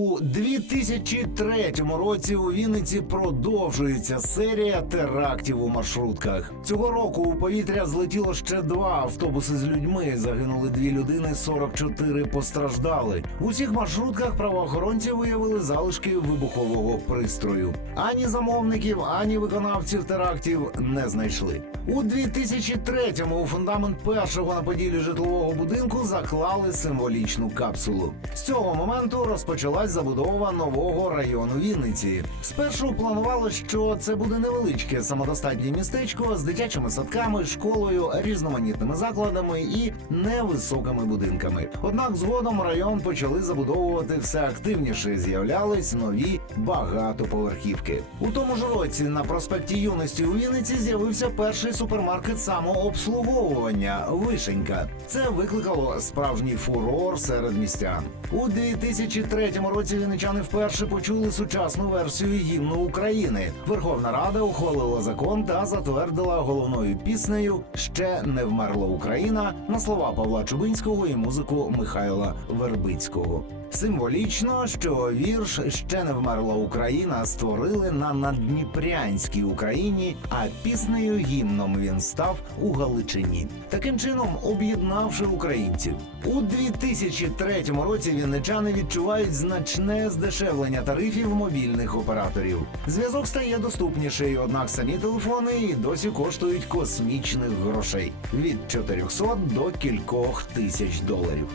У 2003 році у Вінниці продовжується серія терактів у маршрутках. Цього року у повітря злетіло ще два автобуси з людьми. Загинули дві людини, 44 постраждали. В усіх маршрутках правоохоронці виявили залишки вибухового пристрою. Ані замовників, ані виконавців терактів не знайшли. У 2003-му у фундамент першого на поділі житлового будинку заклали символічну капсулу. З цього моменту розпочалась забудова нового району Вінниці. Спершу планували, що це буде невеличке самодостатнє містечко з дитячими садками, школою, різноманітними закладами і невисокими будинками. Однак згодом район почали забудовувати все активніше. З'являлись нові багатоповерхівки. У тому ж році на проспекті юності у Вінниці з'явився перший супермаркет самообслуговування Вишенька. Це викликало справжній фурор серед містян. У 2003 році вінничани вперше почули сучасну версію гімну України. Верховна Рада ухвалила закон та затвердила головною піснею Ще не вмерла Україна на слова Павла Чубинського і музику Михайла Вербицького. Символічно, що вірш Ще не вмерла Україна створили на наддніпрянській Україні, а піснею гімном він став у Галичині, таким чином об'єднавши українців. У 2003 році вінничани відчувають значне здешевлення тарифів мобільних операторів. Зв'язок стає доступніший, однак самі телефони і досі коштують космічних грошей від 400 до кількох тисяч доларів.